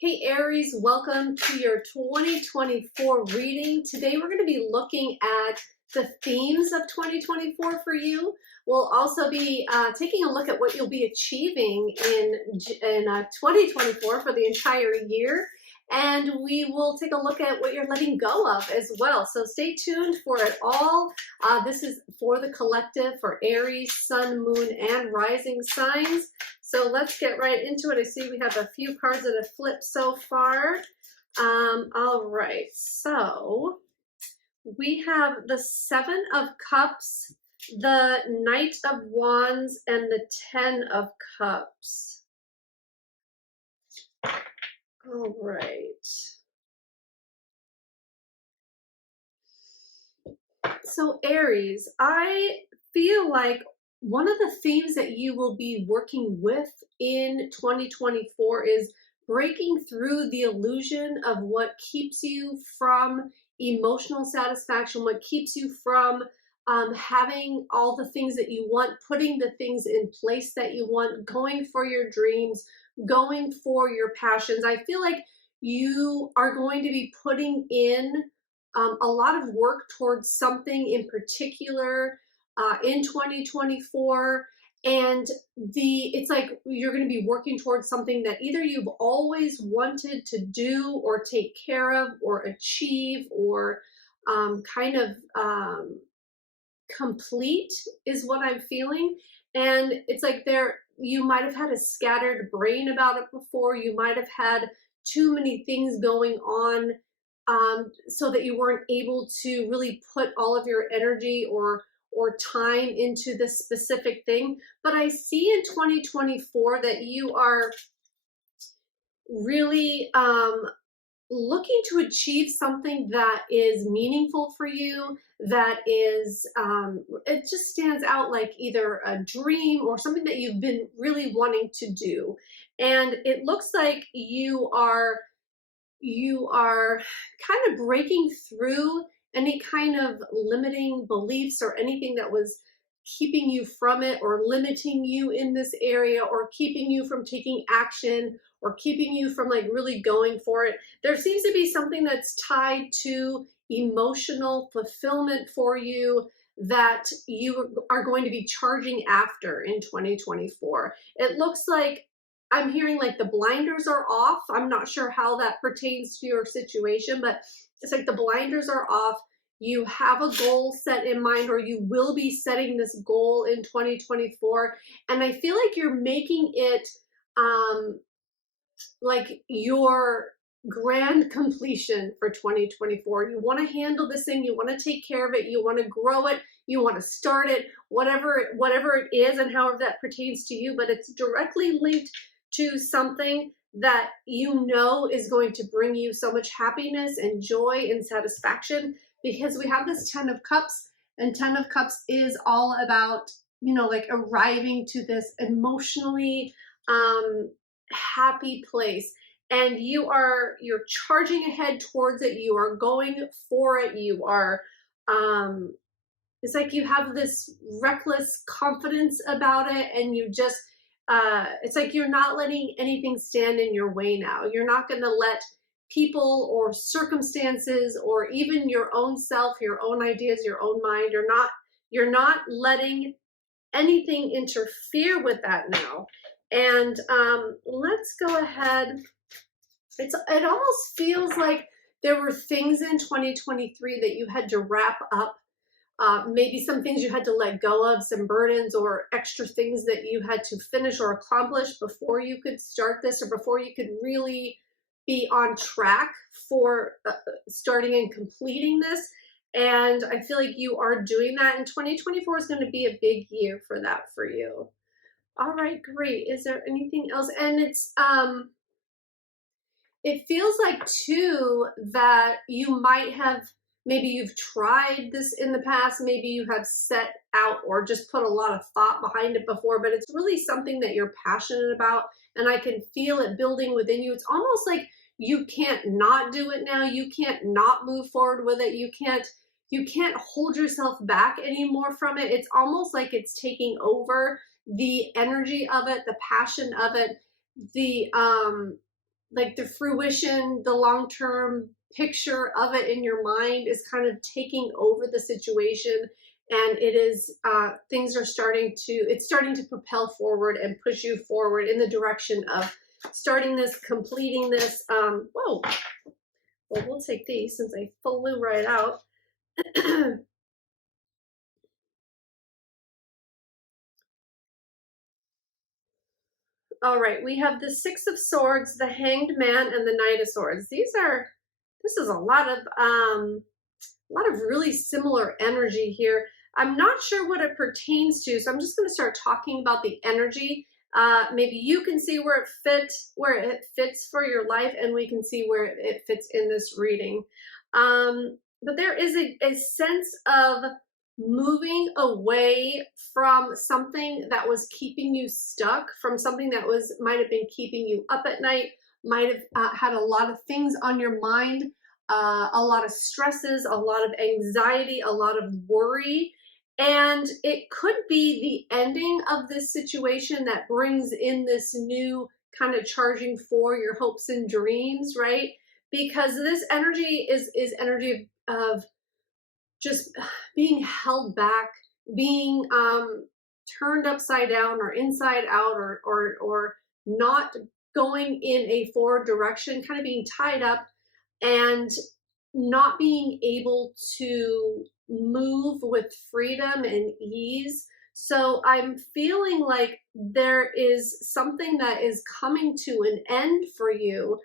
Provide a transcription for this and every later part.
Hey Aries, welcome to your 2024 reading. Today we're going to be looking at the themes of 2024 for you. We'll also be taking a look at what you'll be achieving in 2024 for the entire year. And we will take a look at what you're letting go of as well. So stay tuned for it all. This is for the collective, for Aries, Sun, Moon, and Rising signs. So let's get right into it. I see we have a few cards that have flipped so far. All right, so we have the Seven of Cups, the Knight of Wands, and the Ten of Cups. All right. So Aries, I feel like one of the themes that you will be working with in 2024 is breaking through the illusion of what keeps you from emotional satisfaction, what keeps you from having all the things that you want, putting the things in place that you want, going for your dreams, going for your passions. I feel like you are going to be putting in a lot of work towards something in particular in 2024, and it's like you're going to be working towards something that either you've always wanted to do or take care of or achieve or complete is what I'm feeling. And it's like you might have had a scattered brain about it before. You might have had too many things going on, so that you weren't able to really put all of your energy or time into this specific thing. But I see in 2024 that you are really looking to achieve something that is meaningful for you, that is, it just stands out like either a dream or something that you've been really wanting to do. And it looks like you are kind of breaking through any kind of limiting beliefs or anything that was keeping you from it or limiting you in this area or keeping you from taking action or keeping you from like really going for it. There seems to be something that's tied to emotional fulfillment for you that you are going to be charging after in 2024. It looks like I'm hearing like the blinders are off. I'm not sure how that pertains to your situation, but it's like the blinders are off. You have a goal set in mind, or you will be setting this goal in 2024. And I feel like you're making it like your grand completion for 2024. You want to handle this thing, you want to take care of it, you want to grow it, you want to start it, whatever it is and however that pertains to you, but it's directly linked to something that you know is going to bring you so much happiness and joy and satisfaction, because we have this 10 of Cups, and 10 of Cups is all about, you know, like arriving to this emotionally happy place. And you're charging ahead towards it. You are going for it. You are, it's like you have this reckless confidence about it, and you just, it's like you're not letting anything stand in your way now. You're not going to let people or circumstances or even your own self, your own ideas, your own mind, you're not letting anything interfere with that now. And let's go ahead. It almost feels like there were things in 2023 that you had to wrap up. Maybe some things you had to let go of, some burdens or extra things that you had to finish or accomplish before you could start this, or before you could really be on track for starting and completing this. And I feel like you are doing that, and 2024 is going to be a big year for that for you. All right, great. Is there anything else? And it feels like too that you might have, maybe you've tried this in the past, maybe you have set out or just put a lot of thought behind it before, but it's really something that you're passionate about, and I can feel it building within you. It's almost like you can't not do it now. You can't not move forward with it. You can't hold yourself back anymore from it. It's almost like it's taking over the energy of it, the passion of it, the like the fruition, the long-term picture of it in your mind is kind of taking over the situation, and it is things are starting to, it's starting to propel forward and push you forward in the direction of starting this, completing this. Whoa, well, we'll take these since they flew right out. All right, we have the Six of Swords, the Hanged Man, and the Knight of Swords. This is a lot of really similar energy here. I'm not sure what it pertains to, so I'm just going to start talking about the energy. Maybe you can see where it fits for your life, and we can see where it fits in this reading. But there is a sense of moving away from something that was keeping you stuck, from something that might have been keeping you up at night, might have had a lot of things on your mind, a lot of stresses, a lot of anxiety, a lot of worry. And it could be the ending of this situation that brings in this new kind of charging for your hopes and dreams, right? Because this energy is energy of just being held back, being turned upside down or inside out, or not going in a forward direction, kind of being tied up and not being able to move with freedom and ease. So I'm feeling like there is something that is coming to an end for you,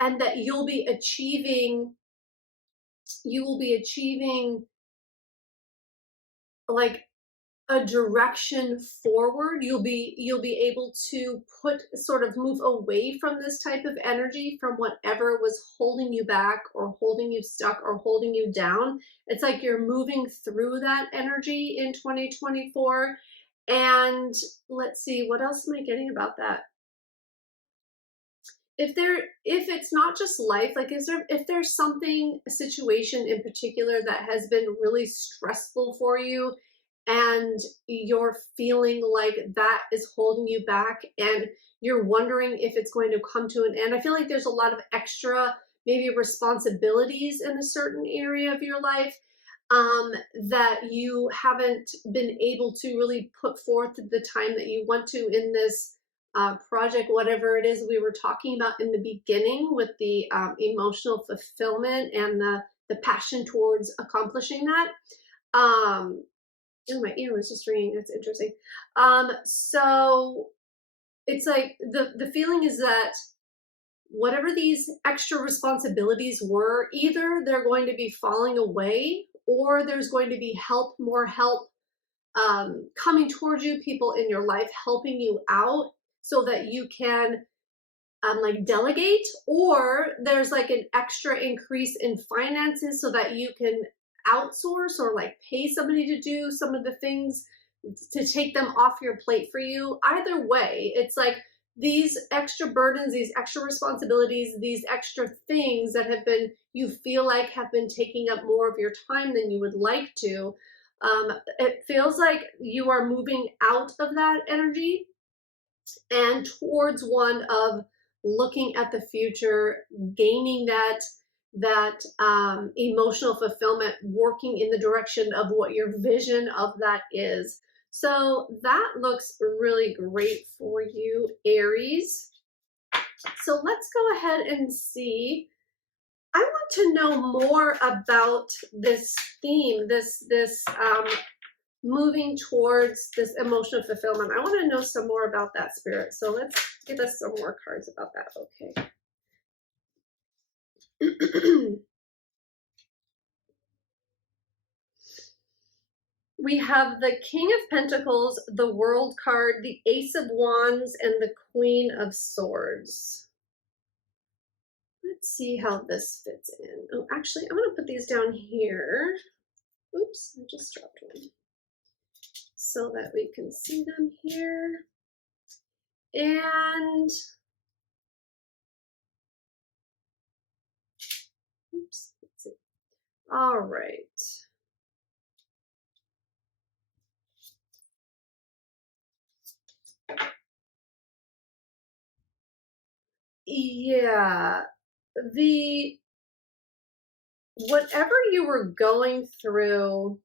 and that you will be achieving like a direction forward. You'll be able to move away from this type of energy, from whatever was holding you back or holding you stuck or holding you down. It's like you're moving through that energy in 2024. And let's see, what else am I getting about that? If it's not just life, like if there's something, a situation in particular that has been really stressful for you, and you're feeling like that is holding you back, and you're wondering if it's going to come to an end. I feel like there's a lot of extra, maybe responsibilities in a certain area of your life, that you haven't been able to really put forth the time that you want to in this project, whatever it is we were talking about in the beginning, with the emotional fulfillment and the passion towards accomplishing that. Oh, my ear was just ringing. That's interesting. So it's like the feeling is that whatever these extra responsibilities were, either they're going to be falling away, or there's going to be more help coming towards you, people in your life helping you out so that you can like delegate, or there's like an extra increase in finances so that you can outsource or like pay somebody to do some of the things, to take them off your plate for you. Either way, it's like these extra burdens, these extra responsibilities, these extra things that you feel like have been taking up more of your time than you would like to. It feels like you are moving out of that energy and towards one of looking at the future, gaining that emotional fulfillment, working in the direction of what your vision of that is. So that looks really great for you, Aries. So let's go ahead and see. I want to know more about this theme, this moving towards this emotional fulfillment. I want to know some more about that, Spirit. So let's give us some more cards about that. Okay. We have the King of Pentacles, the World card, the Ace of Wands, and the Queen of Swords. Let's see how this fits in. Oh, actually, I'm going to put these down here. Oops, I just dropped one. So that we can see them here. And oops, let's see. All right. Yeah, the whatever you were going through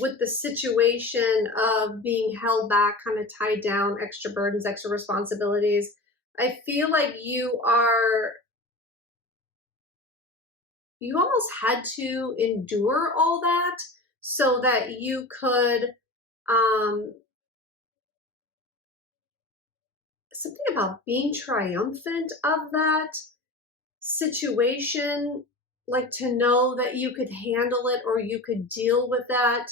with the situation of being held back, kind of tied down, extra burdens, extra responsibilities, I feel like you almost had to endure all that so that you could um something about being triumphant of that situation, like to know that you could handle it or you could deal with that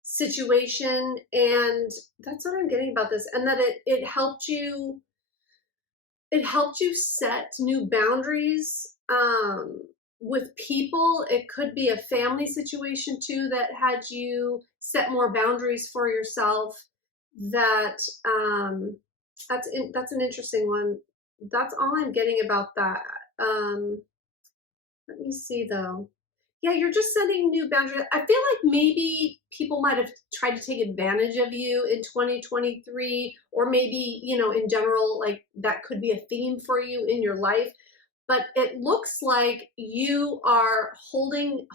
situation. And that's what I'm getting about this. And that it helped you set new boundaries with people. It could be a family situation too that had you set more boundaries for yourself. That that's an interesting one. That's all I'm getting about that. Um, Let me see though. Yeah, you're just setting new boundaries. I feel like maybe people might have tried to take advantage of you in 2023, or maybe, in general, like that could be a theme for you in your life. But it looks like you are holding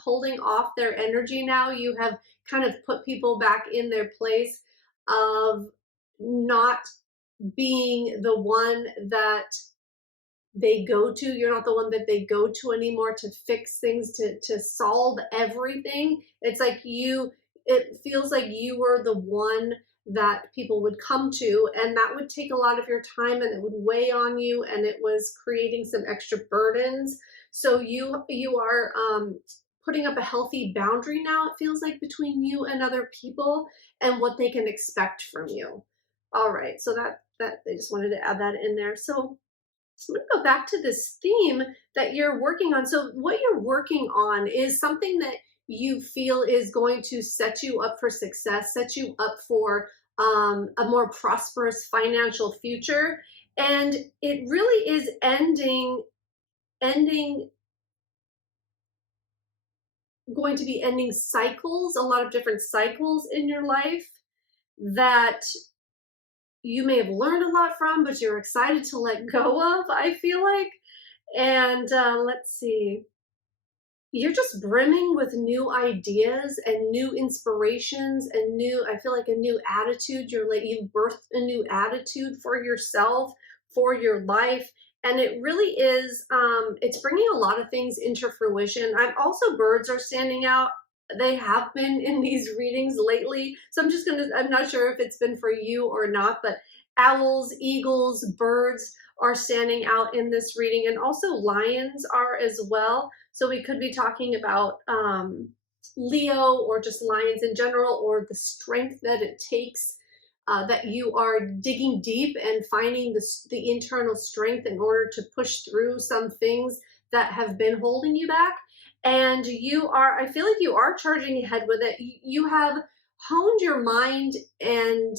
off their energy now. You have kind of put people back in their place of not being the one that they go to. You're not the one that they go to anymore to fix things, to solve everything. It's like it feels like you were the one that people would come to, and that would take a lot of your time and it would weigh on you, and it was creating some extra burdens. So you are putting up a healthy boundary now, it feels like, between you and other people and what they can expect from you. All right, so that I just wanted to add that in there. So I'm going to go back to this theme that you're working on. So, what you're working on is something that you feel is going to set you up for success, set you up for a more prosperous financial future. And it really is ending, going to be ending cycles, a lot of different cycles in your life that you may have learned a lot from, but you're excited to let go of, I feel like. And let's see. You're just brimming with new ideas and new inspirations and I feel like a new attitude. You've birthed a new attitude for yourself, for your life. And it really is, it's bringing a lot of things into fruition. I'm also, birds are standing out. They have been in these readings lately. So I'm not sure if it's been for you or not, but owls, eagles, birds are standing out in this reading. And also lions are as well. So we could be talking about Leo, or just lions in general, or the strength that it takes, that you are digging deep and finding the internal strength in order to push through some things that have been holding you back. And I feel like you are charging ahead with it. You have honed your mind and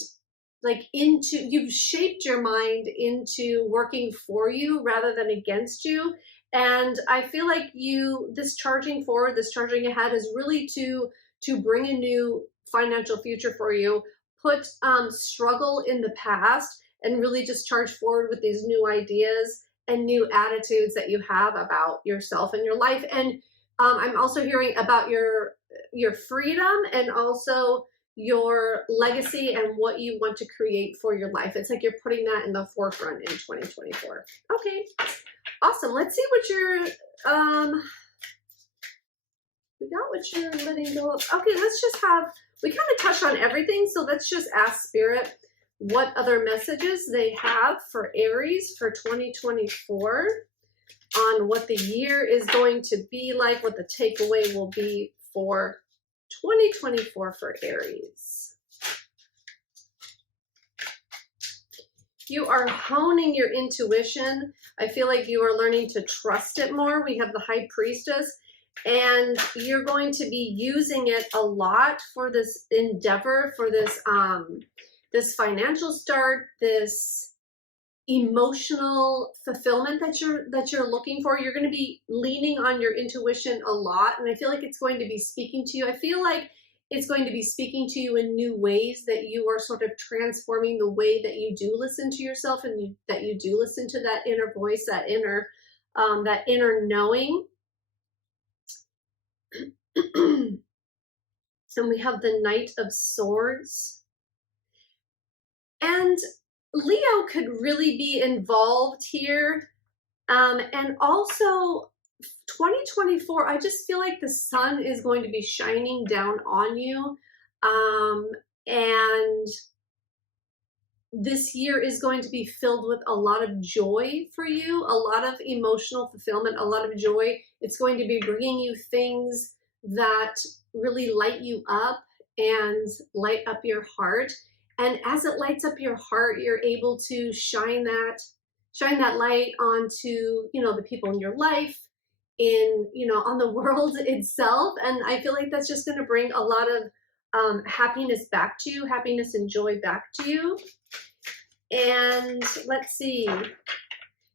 you've shaped your mind into working for you rather than against you. And I feel like this charging forward, this charging ahead, is really to bring a new financial future for you. Put struggle in the past and really just charge forward with these new ideas and new attitudes that you have about yourself and your life. And I'm also hearing about your freedom and also your legacy and what you want to create for your life. It's like you're putting that in the forefront in 2024. Okay. Awesome. Let's see what you're, we got what you're letting go of. Okay, we kind of touched on everything. So let's just ask Spirit what other messages they have for Aries for 2024, on what the year is going to be like, what the takeaway will be for 2024 for Aries. You are honing your intuition. I feel like you are learning to trust it more. We have the High Priestess, and you're going to be using it a lot for this endeavor, for this financial start, this emotional fulfillment that you're looking for. You're going to be leaning on your intuition a lot, and I feel like it's going to be speaking to you. I feel like It's going to be speaking to you in new ways, that you are sort of transforming the way that you do listen to yourself, and that you do listen to that inner voice, that inner knowing. And we have the Knight of Swords. And Leo could really be involved here. And also 2024, I just feel like the sun is going to be shining down on you. And this year is going to be filled with a lot of joy for you, a lot of emotional fulfillment, a lot of joy. It's going to be bringing you things that really light you up and light up your heart. And as it lights up your heart, you're able to shine that light onto, you know, the people in your life, in, you know, on the world itself. And I feel like that's just going to bring a lot of happiness back to you, happiness and joy back to you. And let's see.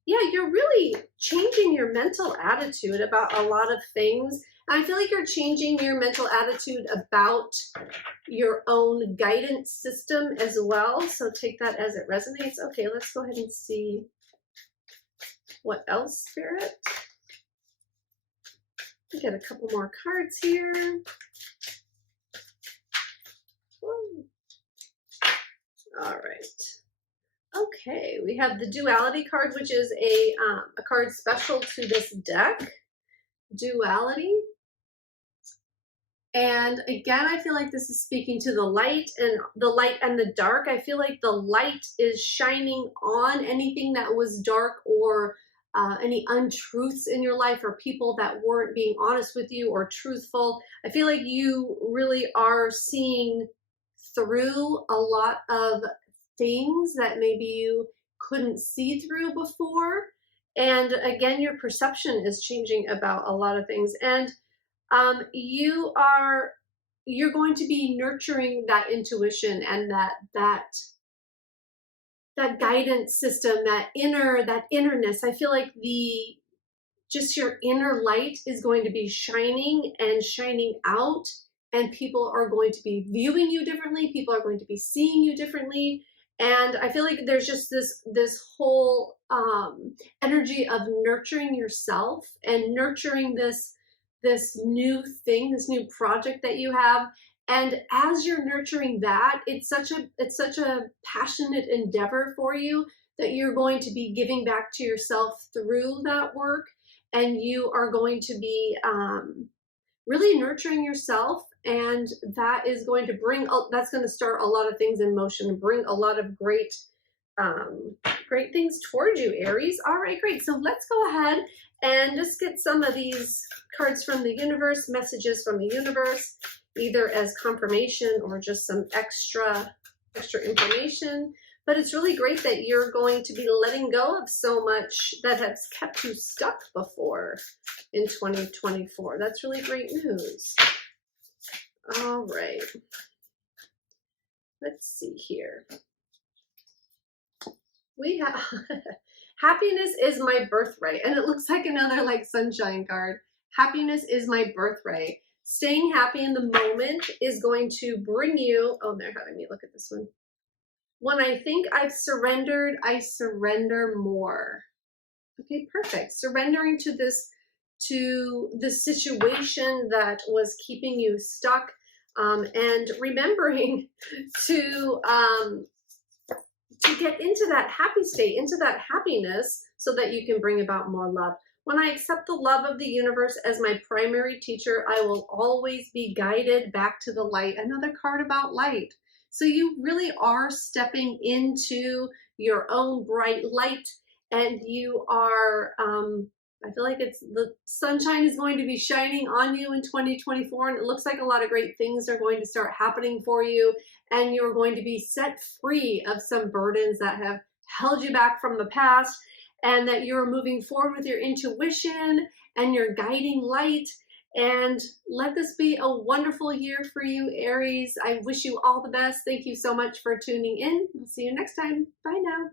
Yeah, you're really changing your mental attitude about a lot of things. I feel like you're changing your mental attitude about your own guidance system as well. So take that as it resonates. Okay, let's go ahead and see what else, Spirit. We get a couple more cards here. Whoa. All right. Okay, we have the Duality card, which is a card special to this deck. Duality. And again, I feel like this is speaking to the light and the dark. I feel like the light is shining on anything that was dark, or any untruths in your life, or people that weren't being honest with you or truthful. I feel like you really are seeing through a lot of things that maybe you couldn't see through before. And again, your perception is changing about a lot of things. And you're going to be nurturing that intuition and that guidance system, that innerness. I feel like just your inner light is going to be shining and shining out, and people are going to be viewing you differently. People are going to be seeing you differently. And I feel like there's just this whole energy of nurturing yourself and nurturing this new thing, this new project that you have. And as you're nurturing that, it's such a passionate endeavor for you, that you're going to be giving back to yourself through that work. And you are going to be really nurturing yourself. And that is going to that's going to start a lot of things in motion and bring a lot of great things towards you, Aries. All right, great. So let's go ahead and just get some of these cards from the universe, messages from the universe, either as confirmation or just some extra information. But it's really great that you're going to be letting go of so much that has kept you stuck before in 2024. That's really great news. All right. Let's see here. We have happiness is my birthright. And it looks like another like sunshine card. Happiness is my birthright. Staying happy in the moment is going to bring you, oh, they're having me look at this one. When I think I've surrendered, I surrender more. Okay, perfect. Surrendering to the situation that was keeping you stuck, and remembering to get into that happy state, into that happiness, so that you can bring about more love. When I accept the love of the universe as my primary teacher, I will always be guided back to the light. Another card about light. So you really are stepping into your own bright light, and you are, I feel like the sunshine is going to be shining on you in 2024, and it looks like a lot of great things are going to start happening for you, and you're going to be set free of some burdens that have held you back from the past, and that you're moving forward with your intuition and your guiding light. And let this be a wonderful year for you, Aries. I wish you all the best. Thank you so much for tuning in. We'll see you next time. Bye now.